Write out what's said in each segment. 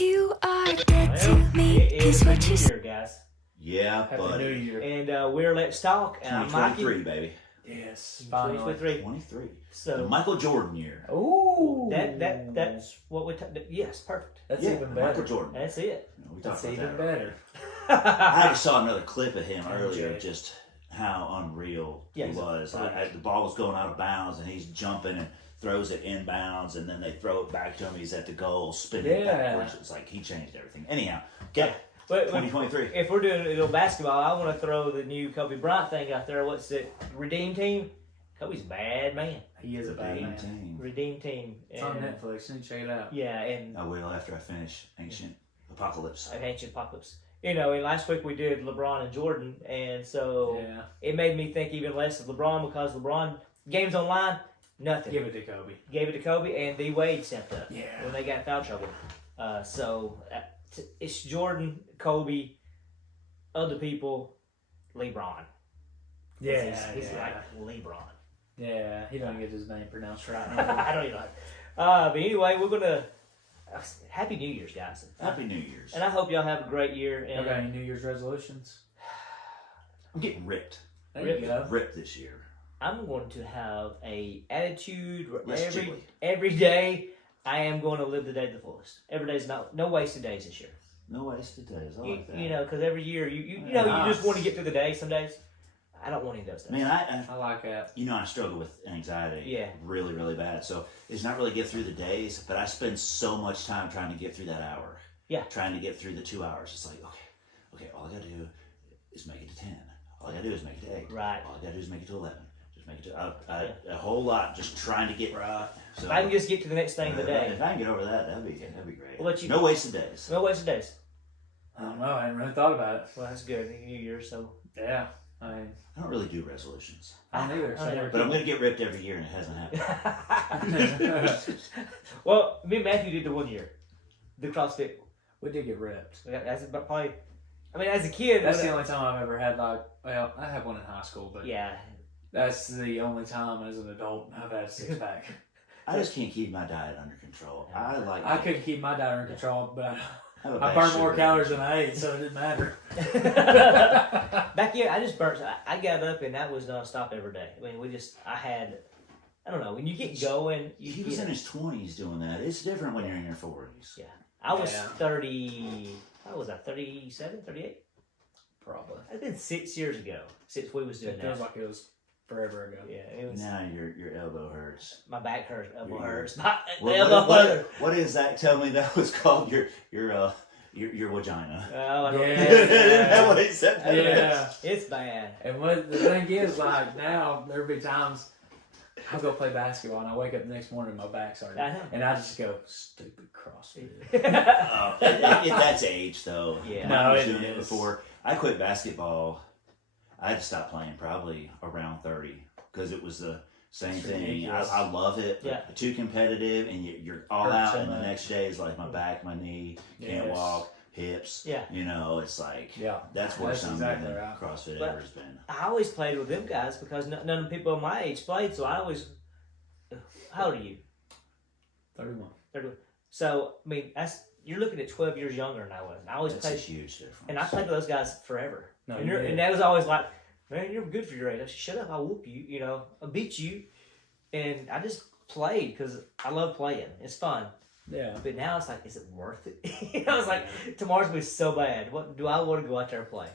You are dead to me, It is is what New you Year, guys. Yeah, Happy buddy. New Year. And we're Let's Talk. And I'm Mikey. 2023, baby. Yes, finally. 2023. 23. So The Michael Jordan year. Ooh. that's what we yes, perfect. That's Yeah, even Michael better. Jordan. That's it. You know, we That's talked about even that earlier. better. I just saw another clip of him earlier, MJ. just how unreal Yeah, he he's a was. freak. The ball was going out of bounds, and he's jumping and throws it inbounds, and then they throw it back to him. He's at the goal, spinning Yeah. backwards. It's like he changed everything. Anyhow, okay, But 2023. if we're doing a little basketball, I want to throw the new Kobe Bryant thing out there. What's it? Redeem Team. Kobe's a bad man. He is a bad Redeem man. team. Redeem Team. It's on Netflix. You need to check it out. Yeah, and I will after I finish Ancient Apocalypse. Ancient Apocalypse. You know, and last week we did LeBron and Jordan, and so Yeah. it made me think even less of LeBron because LeBron games online, nothing. Give it to Kobe. Gave it to Kobe, and D Wade stepped up Yeah. when they got in foul trouble. It's Jordan, Kobe, other people, LeBron. Yeah. he's yeah. like LeBron. Yeah, he don't get his name pronounced right. I don't even know. But anyway, we're gonna Happy New Year's, guys. Happy New Year's. And I hope y'all have a great year. And Okay, any New Year's resolutions? I'm getting ripped. There you go. Ripped this year. I'm going to have a attitude Less jiggly. every day. I am going to live the day to the fullest. Every day's no wasted days this year. No wasted days. I like that. You know, because every year you know you just want to get through the day. Some days I don't want any of those days. Man, I like that. you know, I struggle with anxiety. Yeah. Really, really bad. So it's not really get through the days, but I spend so much time trying to get through that hour. Yeah. Trying to get through the 2 hours. It's like, okay, all I gotta do is make it to 10. All I gotta do is make it to 8. Right. All I gotta do is make it to 11. Just make it to a whole lot. Just trying to get right. So If I can just get to the next thing today. If I can get over that, that'd be great. What about you? No wasted days. No wasted days. I don't know. I hadn't really thought about it. Well, that's good. New Year, so Yeah. I mean, I don't really do resolutions, I don't either. So I never but I'm gonna get ripped every year, and it hasn't happened. well, me and Matthew did the 1 year, the CrossFit. we did get ripped. That's about probably. I mean, as a kid, That's the only time I've ever had well, I had one in high school, but yeah. that's the only time as an adult I've had a six pack. I just can't keep my diet under control. I couldn't keep my diet under control, but have a I bad burned more sugar calories than addiction. I ate, so it didn't matter. Back here, I just burnt. I got up and that was nonstop every day. I mean, I don't know. When you get going, He was in his 20s doing that. It's different when you're in your 40s. Yeah. I was Yeah. 30. How was I? 37, 38? Probably. It's been 6 years ago since we was doing It that. feels like it was forever ago. Yeah, it was. Now your elbow hurts. My back hurts. Elbow Yeah. hurts. My What, elbow hurts. what is that? Tell me that was called your vagina. Oh, I don't Yeah. Isn't that what he said? that Yeah. is? It's bad. And what the thing is, like now, there'll be times I'll go play basketball and I wake up the next morning and my back's hurting. I know. And I just go, stupid CrossFit. That's age, though. Yeah. When I No, was it doing it is. before. I quit basketball. I had to stop playing probably around 30 because it was the same It's thing. ridiculous. I love it. Yeah. Too competitive, and you're all Hurts out, so and the much. next day is like my back, my knee, can't Yes. walk, hips. Yeah. You know, it's like Yeah. that's worse That's than exactly right. CrossFit But- ever has been. I always played with them guys because none of the people my age played. So I always. How old are you? 31. 31. So I mean, you're looking at 12 years younger than I was. I always That's a played, huge difference. and I played with those guys forever. No, and, you did. and that was always like, man, you're good for your age. I said, shut up, I'll whoop you. You know, I'll beat you. And I just played because I love playing. It's fun. Yeah. But now it's like, is it worth it? You know, it's like tomorrow's gonna be so bad. What do I want to go out there and play?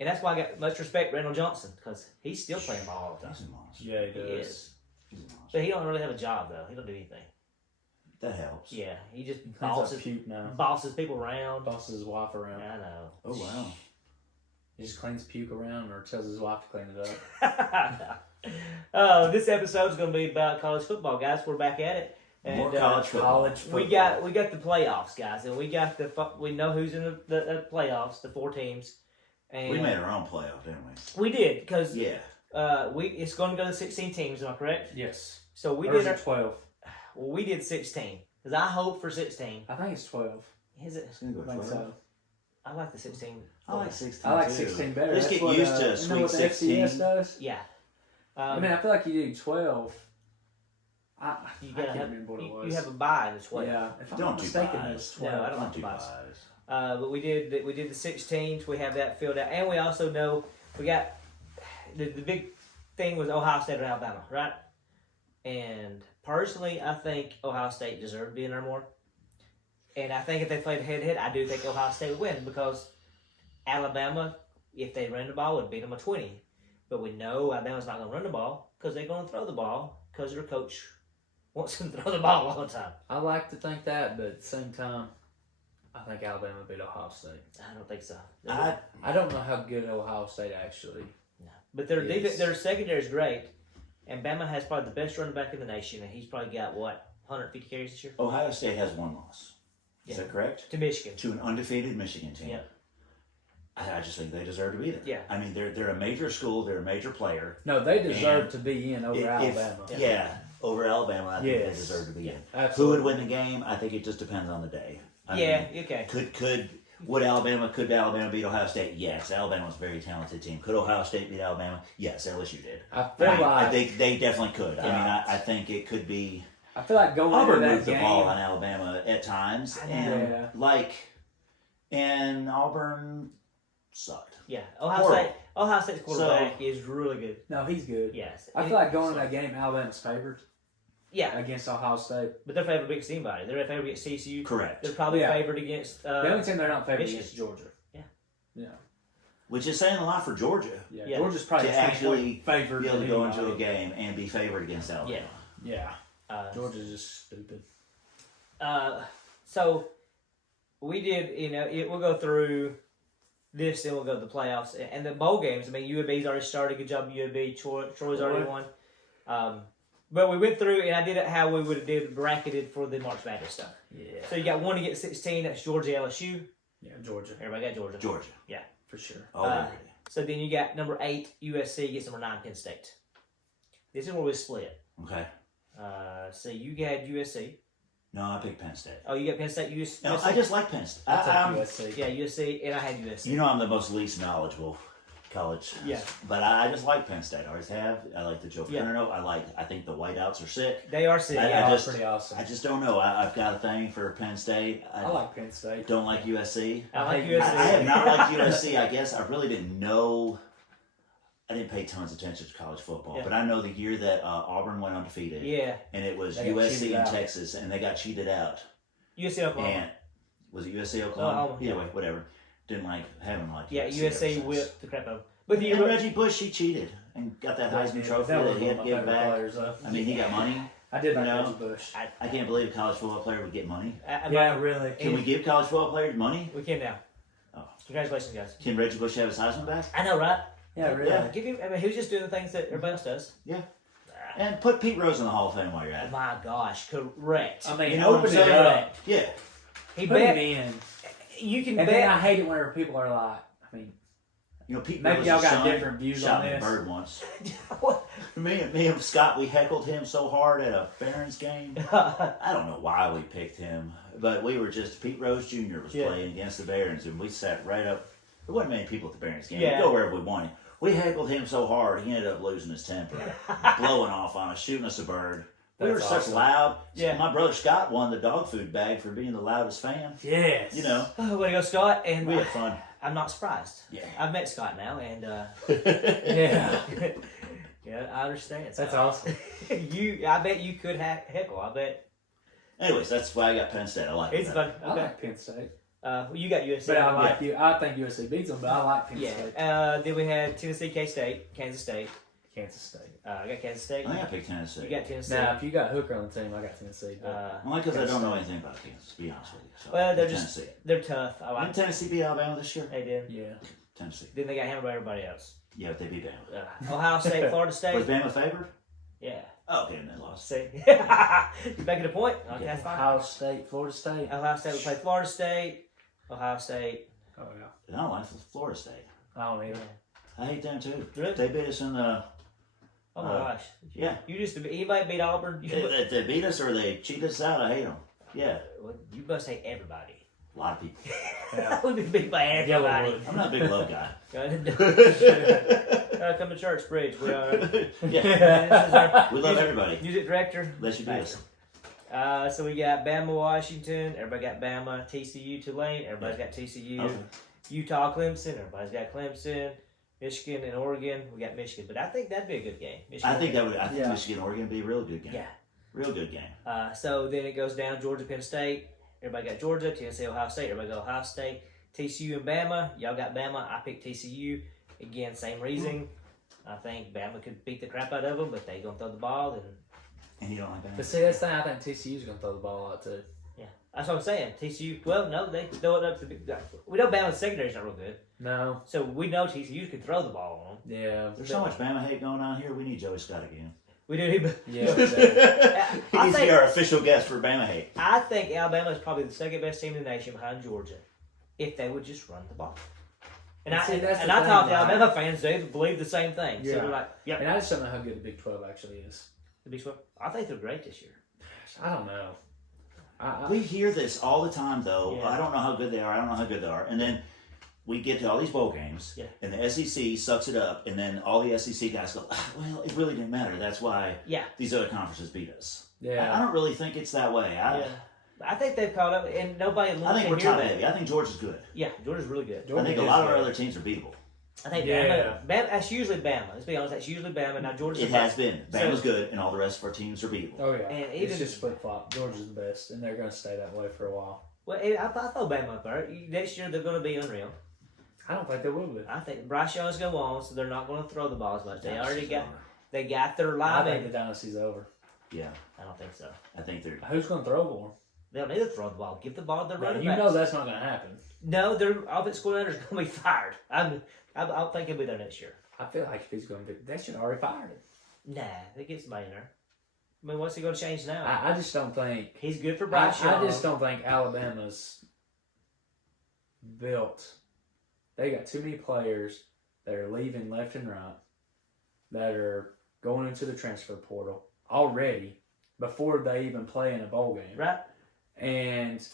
And that's why I got much respect for Randall Johnson because he's still playing ball all the time. He's a monster. Yeah, he He does. is. He's a monster. But he don't really have a job though. He don't do anything. That helps. Yeah, he just He cleans up bosses puke now. bosses people around. Bosses his wife around. I know. Oh wow. He just cleans puke around or tells his wife to clean it up. This episode's going to be about college football, guys. We're back at it. And, More college football. College football. we got the playoffs, guys, and we know who's in the playoffs, the 4 teams. And We made our own playoff, didn't we? We did because Yeah. it's going to go to 16 teams. Am I correct? Yes. So we Or is did. it 12? Well, we did 16 because I hope for 16. I think it's 12. Is it? It's gonna go I think 12. so. I like the 16. I like 16. I like too. 16 better. Let's That's get what, used to you know Sweet what the 16. FCS does? Yeah. I mean, I feel like you do 12. You I gotta can't have remember what it was. you have a bye in the 12. Yeah, if I'm Don't not do mistaken, it buys. was 12. No, I don't Not like too the buys. buys. But we did the 16s. We have that filled out, and we also know we got the big thing was Ohio State or Alabama, right? And personally, I think Ohio State deserved to be in there more. And I think if they played head to head, I do think Ohio State would win because Alabama, if they ran the ball, would beat them a 20. But we know Alabama's not going to run the ball because they're going to throw the ball because their coach wants them to throw the ball all the time. I like to think that, but at the same time, I think Alabama beat Ohio State. I don't think so. I don't know how good Ohio State actually. No. But their Yes. defense, their secondary is great. And Bama has probably the best running back in the nation, and he's probably got, 150 carries this year? Ohio State has one loss. Is Yeah. that correct? To Michigan. To an undefeated Michigan team. Yeah. I just think they deserve to be there. Yeah. I mean, they're a major school. They're a major player. No, they deserve And to be in over If- Alabama. Yeah, over Alabama, I think they Yes. deserve to be in. Who Absolutely. would win the game? I think it just depends on the day. I Yeah, mean, okay. could Alabama beat Ohio State? Yes, Alabama's a very talented team. Could Ohio State beat Alabama? Yes, LSU did. I feel I mean, like they definitely could. I mean, Yeah. I think it could be. I feel like going Auburn into that moved the game. ball on Alabama at times, Yeah. and Auburn sucked. Yeah. Horrible. Ohio State's quarterback is really good. No, he's good. Yes. I feel like going into that game, Alabama's favored Yeah. against Ohio State. But they're favored against anybody. They're favored against TCU. Correct. They're probably Yeah. favored against. The only team they're not favored Michigan. against is Georgia. Yeah. Yeah. Which is saying a lot for Georgia Yeah. Yeah. Georgia's probably to 20 actually point favored. be able to than go into a anybody. game and be favored against Alabama. Yeah. Yeah. Georgia's just stupid. So we did, we'll go through this, then we'll go to the playoffs and the bowl games. I mean, UAB's already started. Good job, UAB. Troy's already won. But we went through, and I did it how we would have did bracketed for the March Madness stuff. Yeah. So you got 1 to get 16. That's Georgia, LSU. Yeah, Georgia. Everybody got Georgia. Georgia. For sure. Already. So then you got number 8, USC gets number 9, Penn State. This is where we split. Okay. So you had USC. No, I picked Penn State. Oh, you got Penn State, USC. No, I just like Penn State. I took I'm- USC. Yeah, USC, and I had USC. You know I'm the most least knowledgeable college. Yeah. But I just like Penn State. I always have. I like the Joe Yeah. Paterno. I think the whiteouts are sick. They are sick. I Yeah. just- pretty awesome. I just don't know. I've got a thing for Penn State. I like Penn State. don't like USC. I like I- USC. I have not liked USC. I guess I really didn't know. I didn't pay tons of attention to college football, Yeah. but I know the year that Auburn went undefeated, Yeah. and it was They got USC cheated and out. Texas, and they got cheated out. USC, Oklahoma. And was it USC Oklahoma? Oklahoma, Either yeah. way, whatever. Didn't like having like Yeah, ever USA since. whipped the crap out of him. But the And Reggie Bush, he cheated and got that Heisman Trophy That was that he one had of to my give favorite back. players, though. I mean, he got money. I did like You know? Reggie Bush. I can't believe a college football player would get money. Yeah, really. Can we give college football players money? We can now. Oh. Congratulations, guys. Can Reggie Bush have his Heisman back? I know, right? Yeah, really. Yeah. Give him. I mean, he was just doing the things that everybody else does. Yeah. And put Pete Rose in the Hall of Fame while you're at Oh it. my gosh, correct. I mean, You know what I'm open it saying? up. Yeah. He Put bet. it in. You can And then I bet. hate it whenever people are like, I mean, You know, Pete maybe Rose's y'all got son different views shot on me a this. bird once. Me and Scott, we heckled him so hard at a Barons game. I don't know why we picked him, but we were just, Pete Rose Jr. was Yeah. playing against the Barons, and we sat right up. There wasn't many people at the Barons game. Yeah. We'd go wherever we wanted. We heckled him so hard, he ended up losing his temper, blowing off on us, shooting us a bird. We were That's such awesome. loud. Yeah. My brother Scott won the dog food bag for being the loudest fan. yes. You know, Oh, way to go, Scott. And we had fun. I'm not surprised. Yeah. I've met Scott now, and Yeah. yeah, I understand. That's Scott. awesome. I bet you could heckle. I bet Anyways, that's why I got Penn State. I like it's it. fun. I Okay. like Penn State. Well, you got USC. But I like you. I think USC beats them, but I like Penn Yeah. State. Then we had Tennessee, K-State, Kansas State. Kansas State. I got Kansas State. I think I picked Tennessee. You got Tennessee. Now, if you got Hooker on the team, I got Tennessee. But Only because I don't know anything about Kansas, to be honest with you. So, Well, they're Tennessee. they're tough. I Didn't like. Tennessee beat Alabama this year? They did. yeah. Tennessee. Then they got hammered by everybody else. Yeah, but they beat Bama. Ohio State, Florida Was State. Bama favored? Yeah. Oh, okay, and they lost. See, you making a point? Okay, that's fine. Ohio State, Florida State. Ohio State would play Florida State. Ohio State. Oh, yeah. And I don't like Florida State. I don't either. I hate them too. Really? They beat us in the. Oh my gosh. Yeah. You just anybody beat Auburn? If they beat us or they cheat us out, I hate them. Yeah. Well, you must hate everybody. A lot of people. I would be beat by everybody. Yellowwood. I'm not a big love guy. Come to church, Bridge. We are. Yeah. We love everybody. Music director. Unless you do this. So we got Bama, Washington. Everybody got Bama, TCU, Tulane. Everybody's got TCU. Okay. Utah, Clemson. Everybody's got Clemson. Michigan and Oregon. We got Michigan, but I think that'd be a good game. I think Michigan, Oregon would be a real good game. Yeah. Real good game. So then it goes down Georgia, Penn State. Everybody got Georgia. Tennessee, Ohio State. Everybody got Ohio State. TCU and Bama. Y'all got Bama. I picked TCU. Again, same reason. I think Bama could beat the crap out of them, but they gonna throw the ball And you don't like that? But see, that's the thing. I think TCU's gonna throw the ball out too. yeah, that's what I'm saying. TCU. Well, no, they can throw it up to the. We know Bama's secondary's not real good, No. so we know TCU can throw the ball on them. Yeah. There's so much Bama hate going on here. We need Joey Scott again. We do need. Yeah. He needs to be our official guest for Bama hate. I think Alabama is probably the second best team in the nation behind Georgia, if they would just run the ball. And See, that's I the thing, talk to like- Alabama fans, they believe the same thing. So Yeah. they're like, yeah, And I just don't know how good the Big 12 actually is. the Big 12. I think they're great this year. I don't know. We hear this all the time, though. Yeah. I don't know how good they are. I don't know how good they are. And then we get to all these bowl games, Yeah. and the SEC sucks it up, and then all the SEC guys go, well, it really didn't matter. That's why Yeah. these other conferences beat us. Yeah. I don't really think it's that way. Yeah. I think they've caught up, and nobody I can think we're hear top that. heavy. I think Georgia's good. Yeah, Georgia's really good. I think a lot of our other teams are beatable. I think Yeah. Bama, that's usually Bama. Let's be honest, that's usually Bama. Now Georgia's It has been. So- Bama's good, and all the rest of our teams are beatable. Oh, yeah. And It's even- just flip flop. Georgia's the best, and they're going to stay that way for a while. Well, I throw Bama up there. Next year they're going to be unreal. I don't think they will be. I think Bryce Young's going on, so they're not going to throw the ball as much. They Dynasty's already over. they got their I live think in. the dynasty's over. Yeah, I don't think so. I think they're. Who's going to throw for They don't need to throw the ball. Give the ball to the them? running You backs. know that's not going to happen. No, their offensive coordinator's going to be fired. I don't think he'll be there next year. I feel like if he's going to be, they should have already fired him. Nah, they get somebody in there. I mean, what's he going to change now? I just don't think. He's good for Bryce I Young. just don't think Alabama's built. They got too many players that are leaving left and right, that are going into the transfer portal already before they even play in a bowl game. Right? And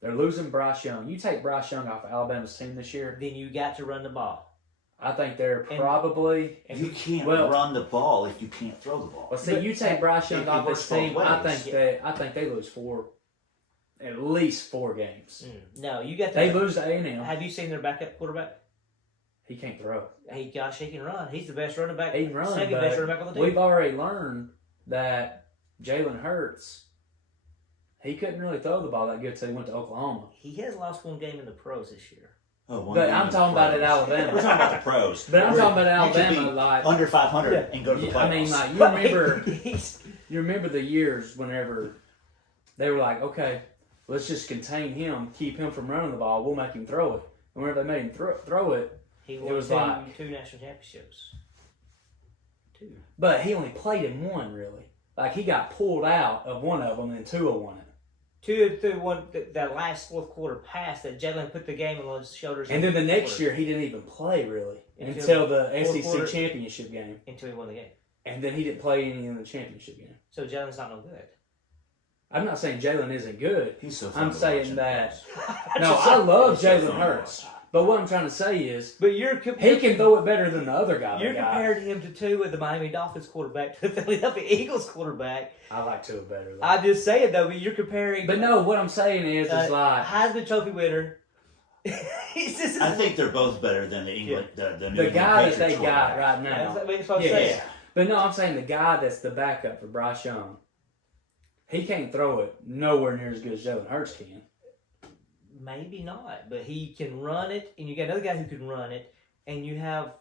they're losing Bryce Young. You take Bryce Young off of Alabama's team this year, Then you got to run the ball. I think they're And- probably. You can't Well- run the ball if you can't throw the ball. Well, see, you take Bryce Young it off works this team, both I ways. think they lose at least four games. No, you got They to. lose to A&M. Have you seen their backup quarterback? He can't throw. He can run. He's the best running back. He can run, second but best running back on the team. we've already learned that Jalen Hurts, he couldn't really throw the ball that good until he went to Oklahoma. He has lost one game in the pros this year. Oh, one But game I'm in talking the about at pros. Alabama. We're talking about the pros. But I'm talking about You could Alabama, be like under 500 and go to the playoffs. I mean, like you remember the years whenever they were like, okay, let's just contain him, keep him from running the ball, we'll make him throw it. And whenever they made him throw it, He It won was two, like- two national championships. Two. but he only played in one really. Like he got pulled out of one of them, and Tua won it. Two through one. That last fourth quarter pass that Jalen put the game on his shoulders. And then the in next quarter year, he didn't even play really Until until the fourth SEC quarter. championship game, until he won the game. and then he didn't play any in the championship game. So Jalen's not no good. I'm not saying Jalen isn't good. He's so fun I'm to saying watch in that. the No, Just- I love He's so Jalen fun to Hurts, watch. but what I'm trying to say is But you're he can throw it better than the other guy. You're they got. comparing him to two of the Miami Dolphins quarterback to the Philadelphia Eagles quarterback. I like Tua better. Though. I'm just saying though, but you're comparing. But no, what I'm saying is like Heisman Trophy winner. He's just I think they're both better than the England, the New the England guy that Patriots they got quarterback. right now. That's what I'm Yeah, saying. Yeah. But no, I'm saying the guy that's the backup for Bryce Young, he can't throw it nowhere near as good as Jalen Hurts can. Maybe not, but he can run it, and you got another guy who can run it, and you have.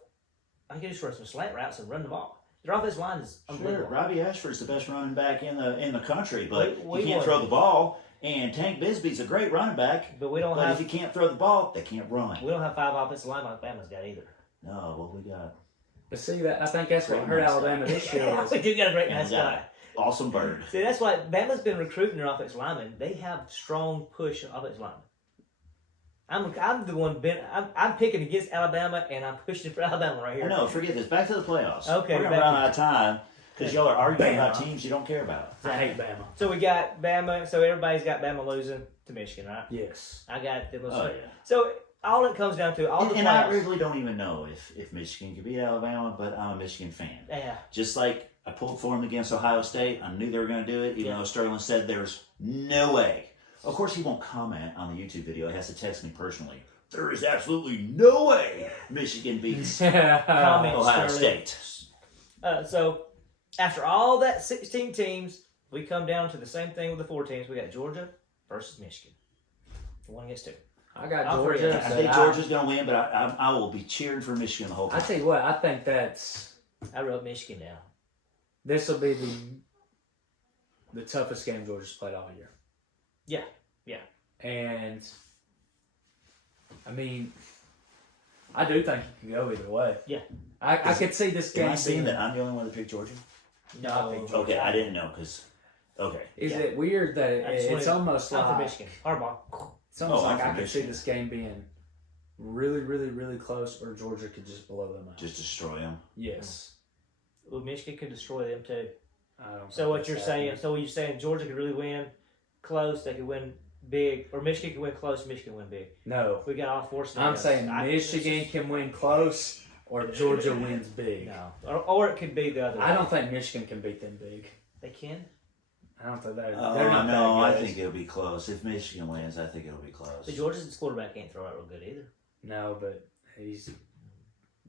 I can just run some slant routes and run the ball. Their offensive line is Sure, unbelievable. Robbie Ashford's the best running back in the country, but We he can't won. throw the ball. And Tank Bisbee's a great running back, But we don't but have if he can't throw the ball, they can't run. we don't have five offensive linemen like Bama's got either. No, what we got? But see that I think that's what Great hurt mascot. Alabama this year. we Was, do got a great And nice we got guy. an awesome bird. See, that's why Bama's been recruiting their offensive linemen. They have strong push offensive linemen. I'm the one. I'm picking against Alabama, and I'm pushing for Alabama right here. No, forget this. Back to the playoffs. Okay, We're going to back run to- out of time because y'all are arguing Bama. about teams you don't care about. I hate Bama. So we got Bama. So everybody's got Bama losing. to Michigan, right? Yes. I got them. Oh, yeah. So all it comes down to, all the And I playoffs. really don't even know if Michigan could beat Alabama, but I'm a Michigan fan. Yeah. Just like I pulled for them against Ohio State, I knew they were going to do it, even though Sterling said there's no way. Of course, he won't comment on the YouTube video. He has to text me personally. There is absolutely no way Michigan beats Comment, Ohio Sterling. State. So after all that 16 teams, we come down to the same thing with the 4 teams. We got Georgia versus Michigan. 1 against 2. I got I'll forget Georgia. that. I think Georgia's going to win, but I will be cheering for Michigan the whole I time. tell you what, I think I wrote Michigan down. this will be the toughest game Georgia's played all year. Yeah. And I mean, I do think it can go either way. Yeah. I could see this game. Am I seeing being, that I'm the only one that picked Georgia? No, I think Georgia. Okay, I didn't know because. Okay. Is Yeah. it weird that it's almost I'm from like Michigan. Harbaugh. it's almost Oh, I'm like I from could see Michigan. this game being really, really, really close, or Georgia could just blow them out. Just destroy them. Yes. Well, Michigan could destroy them too. I don't So think what that's you're happening. saying? So what you're saying? Georgia could really win close. They could win big, or Michigan could win close. Michigan win big. No. We got all 4 I'm scenarios. saying I think Michigan can win close, or Georgia wins big. No, or it could be the other way. I don't think Michigan can beat them big. They can. I don't think they're Oh, not no, that I good. think it'll be close. If Michigan wins, I think it'll be close. The Georgia's quarterback can't throw it real good either. No, but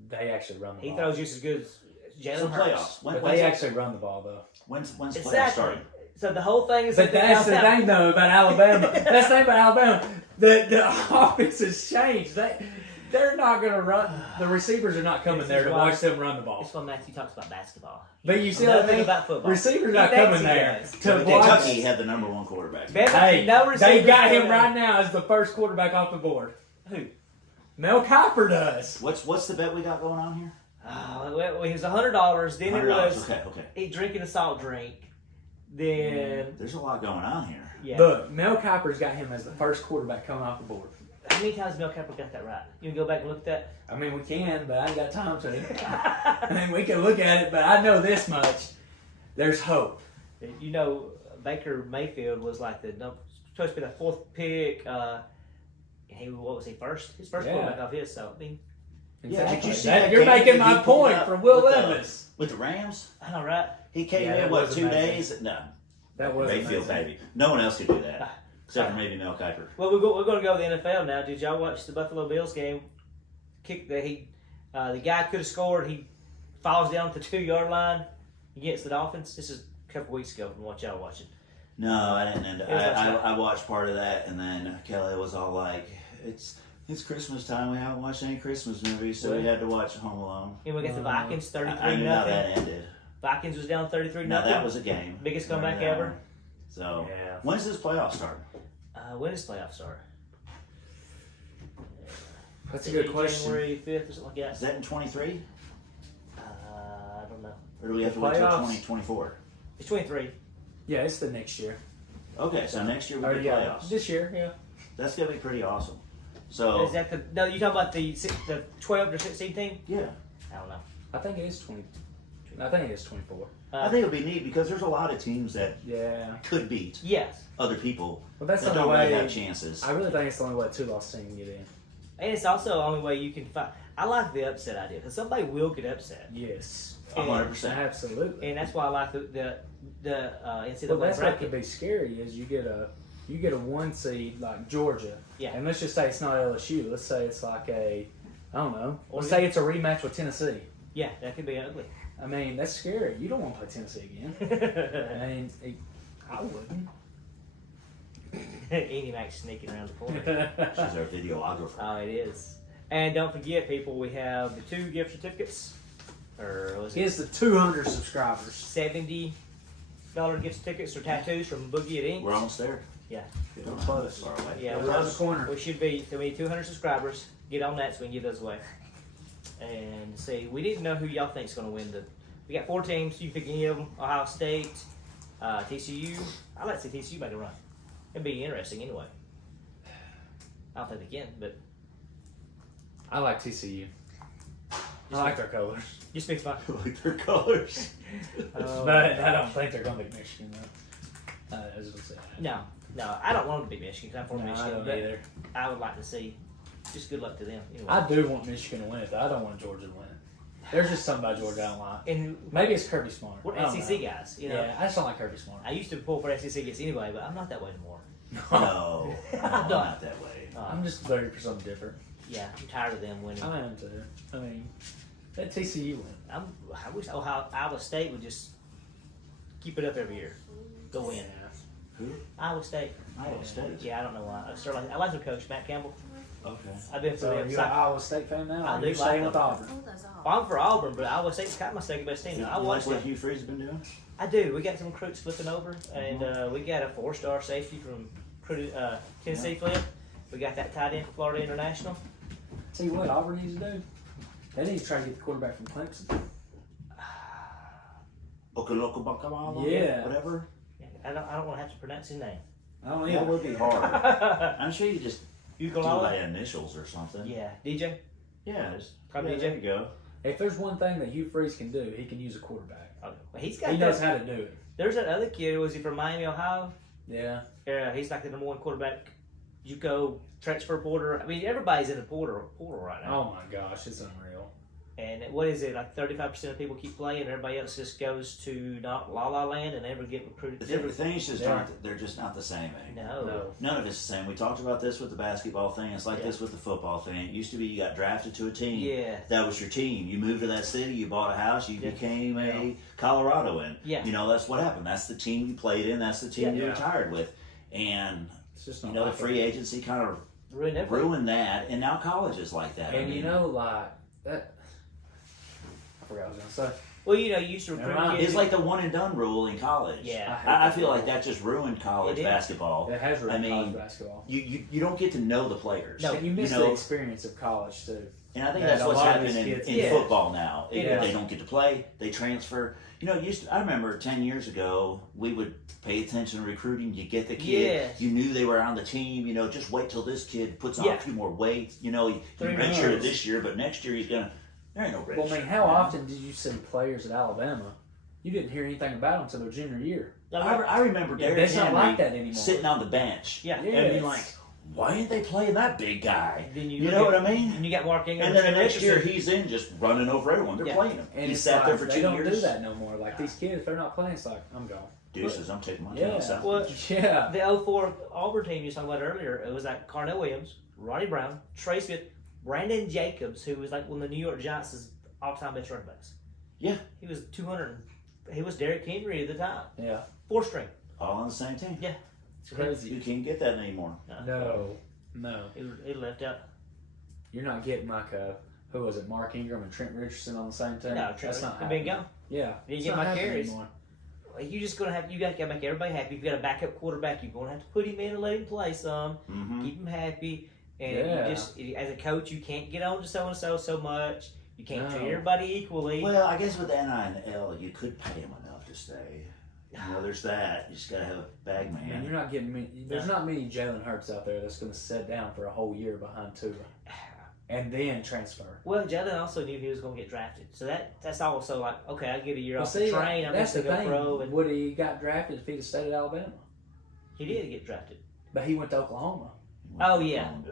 they actually run the He ball. throws just as good as So Jalen Hurts. playoffs. But When's they it- actually run the ball though. When's playoffs Exactly. starting? So the whole thing is. But that's the thing though about Alabama. That's the thing about Alabama. The offense has changed. They're not going to run. The receivers are not coming This there is to why- watch them run the ball. That's why Matthew talks about basketball. But you see Nothing what I mean? about football. Receivers He not thinks coming he there does. to But watch. Kentucky had the number 1 quarterback. Bama, Hey, no they receivers got him coming. right now as the first quarterback off the board. Who? Mel Kiper does. What's the bet we got going on here? Oh, well, it was $100. Then it $100. was Okay. he drinking a salt drink. Then There's a lot going on here. yeah. Look, Mel Kiper's got him as the first quarterback coming off the board. How many times Mel Kiper got that right? You can go back and look at that. I mean, we can, but I ain't got time to. I mean, we can look at it, but I know this much. There's hope. You know, Baker Mayfield was like supposed to be the 4th pick. What was he first? His first Yeah. quarterback off his. So I mean, Yeah, did you see That- that You're game making that he my pulled point up for Will with the- Levis. With the Rams? I know, right? He came Yeah, in, that what, was 2 amazing. days? No. That was Mayfield, amazing. baby. No one else could do that. Except for maybe Mel Kiper. Well, we're going to go to the NFL now. Did y'all watch the Buffalo Bills game? Kick that the guy could have scored. He falls down at the 2-yard line against the Dolphins. This is a couple weeks ago from what y'all watching. No, I didn't end up. It was much I watched part of that, and then Kelly was all like, it's Christmas time. We haven't watched any Christmas movies, so we had to watch Home Alone. And we got the Vikings 33 I knew how nothing. that ended. Vikings was down 33 Now nothing. that was a game. Biggest comeback Remember that ever. one? So, Yeah. when's this playoff start? When does playoffs start? That's a good question. January 5th or something like that. Is that in 23? I don't know. Or do we have to The wait till playoffs? 2024? It's 23. Yeah, it's the next year. Okay, so next year we Or, get yeah, playoffs. this year, yeah. That's gonna be pretty awesome. So Is that no? You talking about the 12 to 16 team? yeah, I don't know. I think it is 20. I think it is 24. I think it'll be neat because there's a lot of teams that Yeah. could beat Yes, other people Well, that's that the don't only really way. have chances. I really think it's the only way 2 lost team can get in. and it's also the only way you can find. I like the upset idea because somebody will get upset, Yes. 100%. Absolutely. and that's why I like the NCAA Well, that's what bracket. could be scary is you get a 1 seed like Georgia. Yeah. And let's just say it's not LSU. Let's say it's like I don't know. Or Let's say it's a rematch with Tennessee. Yeah, that could be ugly. I mean, that's scary. You don't want to play Tennessee again. I mean, I wouldn't. Edie Mac's sneaking around the corner. She's our videographer. Oh, it is. And don't forget, people, we have the 2 gift certificates. Or was it Here's the 200 subscribers. $70 gift certificates or tattoos from Boogie at Ink? We're almost there. Yeah. We don't Close. have that far away. Yeah, We're around the corner. We should be. So we need 200 subscribers. Get on that so we can give those away. And see, we didn't know who y'all think's going to win the. We got 4 teams. You can pick any of them. Ohio State, TCU. I'd like to see TCU make a run. It'd be interesting anyway. I don't think they can, but I like TCU. I like their colors. just be fun. Like their colors. But I don't think they're going to beat Michigan, though. As we'll say. No, No, I don't want them to beat Michigan because I'm from No, I Michigan. don't But either. I would like to see. Just good luck to them. Anyway. I do want Michigan to win it, though. I don't want Georgia to win it. There's just something about Georgia I don't like. And Maybe it's Kirby Smart. we're I don't SEC know. guys, you know. Yeah, I just don't like Kirby Smart. I used to pull for SEC against anybody, but I'm not that way anymore. No, I'm not that way. I'm just looking for something different. Yeah, I'm tired of them winning. I am too. I mean, let TCU win. I wish Iowa State would just keep it up every year. Go win. Who? Iowa State. Iowa State. Yeah, I don't know why. I like their coach, Matt Campbell. Okay. I've been for So them. you're an Iowa State fan now? I Or do you're like staying them. with Auburn? Well, I'm for Auburn, but Iowa State's kind of my second best team. You I like watched what it. Hugh Freeze has been doing? I do. We got some recruits flipping over, and we got a 4-star safety from Tennessee flip. We got that tight end from Florida International. Tell you what Auburn needs to do. They need to try to get the quarterback from Clemson. Okolokobakabala? Yeah. Whatever. I don't want to have to pronounce his name. I don't That either. would be hard. I'm sure you just do Ukulele? by initials or something. Yeah, DJ. Yeah. Probably yeah, DJ. there you go. If there's one thing that Hugh Freeze can do, he can use a quarterback. Oh, well, he's got. He knows how to do it. There's that other kid. Was he from Miami, Ohio? Yeah. Yeah, he's like the number one quarterback. JUCO transfer portal. I mean, everybody's in the portal right now. Oh my gosh, it's unreal. And what is it? Like 35% of people keep playing, and everybody else just goes to not La La Land and never get recruited. The things just Yeah. aren't, they're just not the same, eh? No. None of it's the same. We talked about this with the basketball thing. It's like this with the football thing. It used to be you got drafted to a team. Yeah. That was your team. You moved to that city, you bought a house, you Yeah. became a Coloradoan. Yeah. You know, that's what happened. That's the team you played in, that's the team you Yeah. retired with. And, It's just you not know, the like free that. agency kind of Ruined everything. ruined that. And now college is like that. And you know, like that. I forgot what I was gonna say. Well, you know, you used to recruit Never mind. kids. It's like the one and done rule in college. Yeah. I feel like that just ruined college It is. basketball. It has ruined I college mean, basketball. You don't get to know the players. No, And you miss know, the experience of college too. And I think Yeah, that's a what's lot of these happening kids- in Yeah. football now. Yeah. They don't get to play. They transfer. You know, I remember 10 years ago, we would pay attention to recruiting. You get the kid. Yes. You knew they were on the team. You know, just wait till this kid puts on Yeah. a few more weight. You know, you 3 make sure months. this year, but next year he's going to. There ain't no red Well, I mean, shirt, how man. often did you see players at Alabama? You didn't hear anything about them until their junior year. I remember Yeah, Derrick It's not Henry like that anymore. sitting on the bench. Yeah. Yeah. And being like, why ain't they playing that big guy? Then You know what I mean? And you got Mark Ingram. And then the Trent next year Richardson. he's in just running over everyone. They're Yeah. playing him. And He it's sat like, there for they 2 don't years. do that no more. Like these kids, if they're not playing, it's like I'm gone. Deuces, I'm taking my Yeah. time. South Well, Beach. Yeah. The 04 Auburn team you was talking about earlier, it was like Carnell Williams, Ronnie Brown, Trey Smith, Brandon Jacobs, who was like one of the New York Giants' all-time best running backs. Yeah. He was 200. He was Derrick Henry at the time. Yeah. 4th string. All on the same team. Yeah. It's crazy. You can't get that anymore. No. No. He left out. You're not getting like who was it? Mark Ingram and Trent Richardson on the same team. No, That's not Trent been happening. gone. Yeah. Didn't It's get not my happening carries. anymore. You just gonna have. You got to make everybody happy. If you got a backup quarterback, you're gonna have to put him in and let him play some. Mm-hmm. Keep him happy. And Yeah. you just, as a coach, you can't get on to so and so much. You can't No. treat everybody equally. Well, I guess with the NIL, you could pay him enough to stay. You know, there's that. You just gotta have a bag Man, man. you're not getting many. There's not many Jalen Hurts out there that's going to sit down for a whole year behind Tua and then transfer. Well, Jalen also knew he was going to get drafted, so that's also like, okay, I get a year Well, off see, the train. I'm that's just the going to go thing. pro, and Would he got drafted if he'd have stayed at Alabama? he did get drafted. But he went to Oklahoma. Oh yeah, He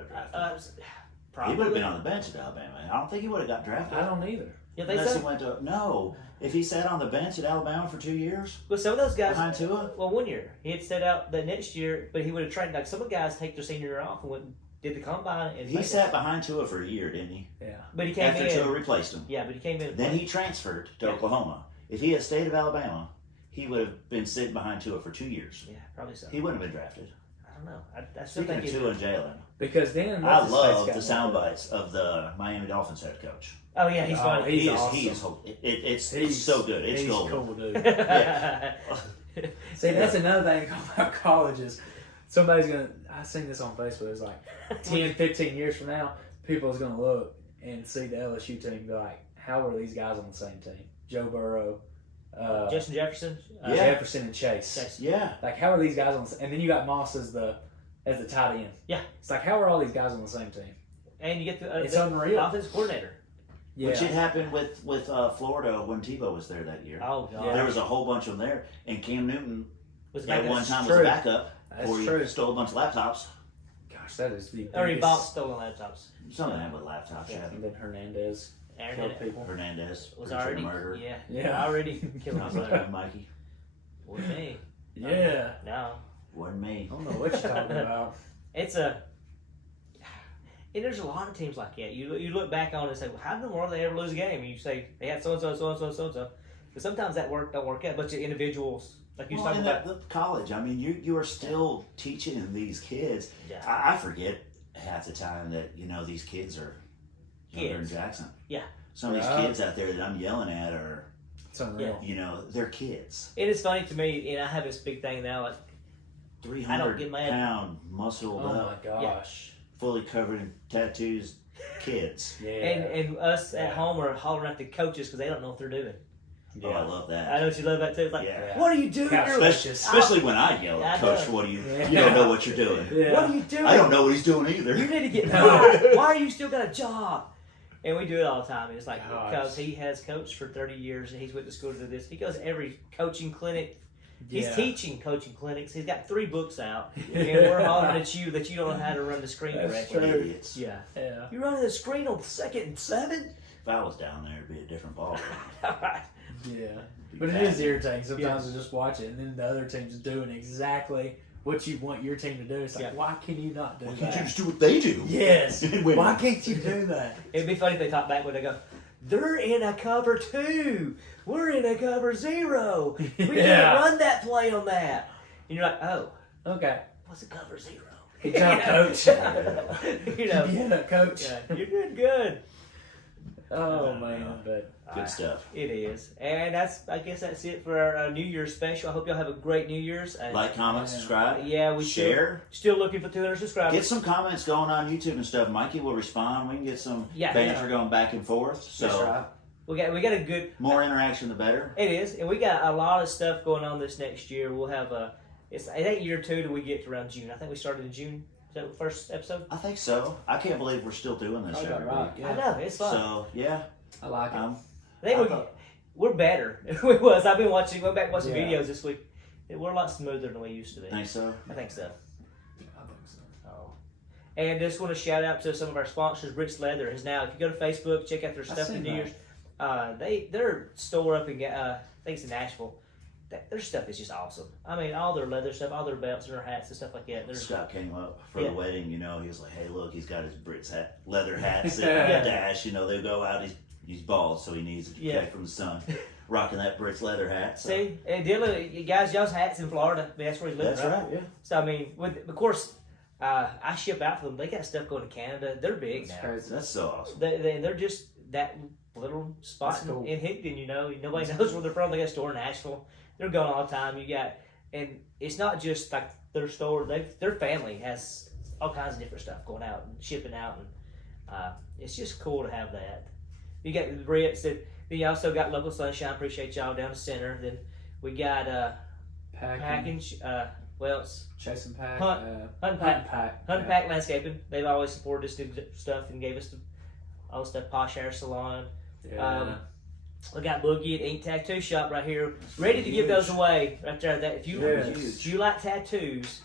probably. would have been on the bench at Alabama. I don't think he would have got drafted. I don't either. Yeah, they Unless said. he went to if he sat on the bench at Alabama for 2 years Well, some of those guys. behind Tua. Well, 1 year he had set out the next year, but he would have trained. Like some of the guys take their senior year off and went and did the combine, and He sat behind Tua for a year, didn't he? Yeah. But he came After in. Tua replaced him. Yeah, but he came in. And Then played. he transferred to Yeah. Oklahoma. If he had stayed at Alabama, he would have been sitting behind Tua for 2 years. Yeah, probably so. He wouldn't have been drafted. I don't know. I still Speaking think of Tua and Jalen, Because then I what's his face love got the more sound better. bites of the Miami Dolphins head coach. Oh yeah, he's Oh, funny. he's He awesome. it's He's so good. It's he's golden. cool, dude. Yeah. See, that's another thing about colleges. Somebody's gonna. I seen this on Facebook. It's like 10, 15 years from now, people's gonna look and see the LSU team and be like, "How are these guys on the same team? Joe Burrow, Justin Jefferson. Yeah. Jefferson, and Chase. Chase. Yeah. Like, how are these guys on? And then you got Moss as the tight end. Yeah. It's like, how are all these guys on the same team? And you get It's the unreal. offensive coordinator. Yeah. Which had happened with Florida when Tebow was there that year. Oh god. Yeah. There was a whole bunch of them there, and Cam Newton Was at back one then- time true. was a backup. That's Before he true. stole a bunch of laptops. Gosh, that is the Or he bought biggest. stolen laptops. Something happened with laptops. Yeah. And then Hernandez Aaron killed had- people. Hernandez was pretty sure already murder. Yeah. already killed Not his brother. like Mikey. With me. Yeah. No. Wasn't me. I don't know what you're talking about. It's and there's a lot of teams like that. You look back on it and say, well, how in the world did they ever lose a game? And you say, they had so-and-so, so-and-so, so-and-so. But sometimes that don't work out. But the individuals, like you was Well, talking in about. the college, I mean, you are still teaching these kids. Yeah. I forget half the time that, these kids are younger Kids. than Jackson. Yeah. Some of these Right. kids out there that I'm yelling at are, It's unreal. they're kids. It is funny to me, and I have this big thing now, like, 300 get mad. pound, muscled Oh up, my gosh. fully covered in tattoos kids. Yeah. and us at Yeah. home are hollering at the coaches because they don't know what they're doing. Oh, I love that. I know you love that too. It's like, Yeah. what are you doing? Couch You're- Especially, especially when I yell Yeah, I at Coach, know. what do you Yeah. don't know what you're doing. Yeah. What are you doing? I don't know what he's doing either. You need to get fired. Why are you still got a job? And we do it all the time. It's like, Gosh. because he has coached for 30 years and he's went to school to do this. He goes to every coaching clinic. He's Yeah. teaching coaching clinics. He's got 3 books out. And we're hollering at you that you don't know how to run the screen That's correctly. true. Idiots. Yeah. Yeah. You're running the screen on 2nd and 7? If I was down there, it'd be a different ball. Yeah. But it is irritating sometimes to just watch it, and then the other team's doing exactly what you want your team to do. It's like, Yeah. why can you not do Why that? can't you just do what they do? Yes. Win. Why can't you do that? It'd be funny if they talk back when they go, they're in a cover 2. We're in a cover 0. We Yeah. can't run that play on that. And you're like, oh, Okay. what's a cover 0? Good job, coach. You know, Yeah, coach. yeah, you're doing good. Oh man, but Good stuff. It is. And I guess that's it for our New Year's special. I hope y'all have a great New Year's. And Like, comment, Yeah. subscribe. yeah, we share. Still looking for 200 subscribers. Get some comments going on YouTube and stuff. Mikey will respond. We can get some banter going back and forth. So that's right. We got a good. more interaction, the better. It is, and we got a lot of stuff going on this next year. We'll have it ain't year 2 till we get to around June. I think we started in June. Is that the first episode? I think so. I can't believe we're still doing this Oh, every right. week. I know it's fun. So yeah, I like it. um, I think I thought- we're better. We was. I've been went back watching Yeah. videos this week. We're a lot smoother than we used to be. think so. I think so. I think so. Oh. And just want to shout out to some of our sponsors. Brits Leather is now. If you go to Facebook, check out their stuff seen in New that. Year's. Their store up in I think it's in Nashville. Their stuff is just awesome. I mean, all their leather stuff, all their belts and their hats and stuff like that. There's Scott came up for Yeah. the wedding. He was like, "Hey, look, he's got his Brits hat, leather hat sitting on Yeah. the dash. They go out. He's bald, so he needs to Yeah. protect from the sun. Rocking that Brits leather hat. So. See, and Dylan, you guys, y'all's hats in Florida. I mean, that's where he lives, That's right. Yeah. So I mean, of course, I ship out for them. They got stuff going to Canada. They're big That's now. crazy. That's so awesome. They're just that little spot That's cool. in Higdon. Nobody knows where they're from. They got a store in Nashville. They're going all the time. And it's not just like their store. Their family has all kinds of different stuff going out and shipping out, and it's just cool to have that. You got the Brits. Then you also got Local Sunshine. Appreciate y'all down the center. Then we got Packing. Well, it's Chasing Pack. Hunt- Hunt Hunt Pack. Pack. Hunt yeah. Pack Landscaping. They've always supported us, do stuff, and gave us all the stuff. Posh Hair Salon. Yeah. We got Boogie at Ink Tattoo Shop right here, ready to give those away right there. That if you like tattoos,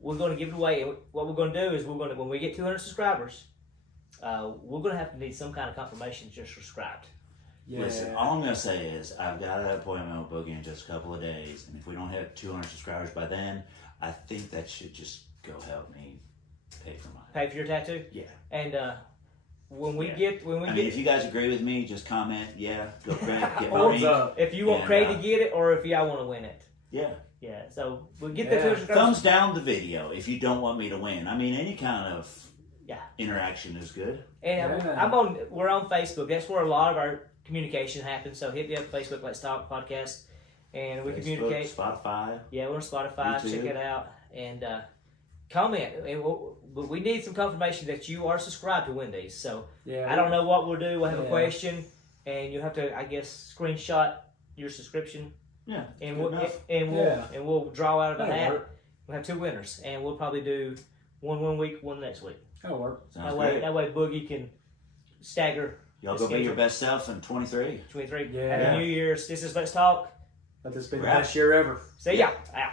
we're going to give it away. And what we're going to do is when we get 200 subscribers, we're going to have to need some kind of confirmation that you're subscribed. Yeah. Listen, all I'm going to say is I've got an appointment with Boogie in just a couple of days, and if we don't have 200 subscribers by then, I think that should just go help me pay for mine. Pay for your tattoo, Yeah. and when we Yeah. get If you guys agree with me, just comment, yeah, go Craig, get Or money. if you want And, Craig to get it, or if y'all want to win it. Yeah. Yeah, so we'll get the Yeah. 200 subscribers. Thumbs down the video if you don't want me to win. I mean, any kind of Yeah. interaction is good. And Yeah. we're on Facebook. That's where a lot of our communication happens. So hit me up on Facebook, Let's Talk Podcast, and we Facebook, communicate. Spotify. Yeah, we're on Spotify. YouTube. Check it out and comment. And but we need some confirmation that you are subscribed to Wendy's. So Yeah. I don't know what we'll do. We'll have a Yeah. question, and you'll have to, I guess, screenshot your subscription, Yeah. and good we'll enough. we'll draw out of a That'll hat. work. We'll have 2 winners, and we'll probably do one week, one next week. That'll work. Sounds That way great. Boogie can stagger. Y'all the go be schedule. your best self in 23. 23. Yeah. Happy New Year's. This is Let's Talk. Let this be the Right. best year ever. See ya. Out.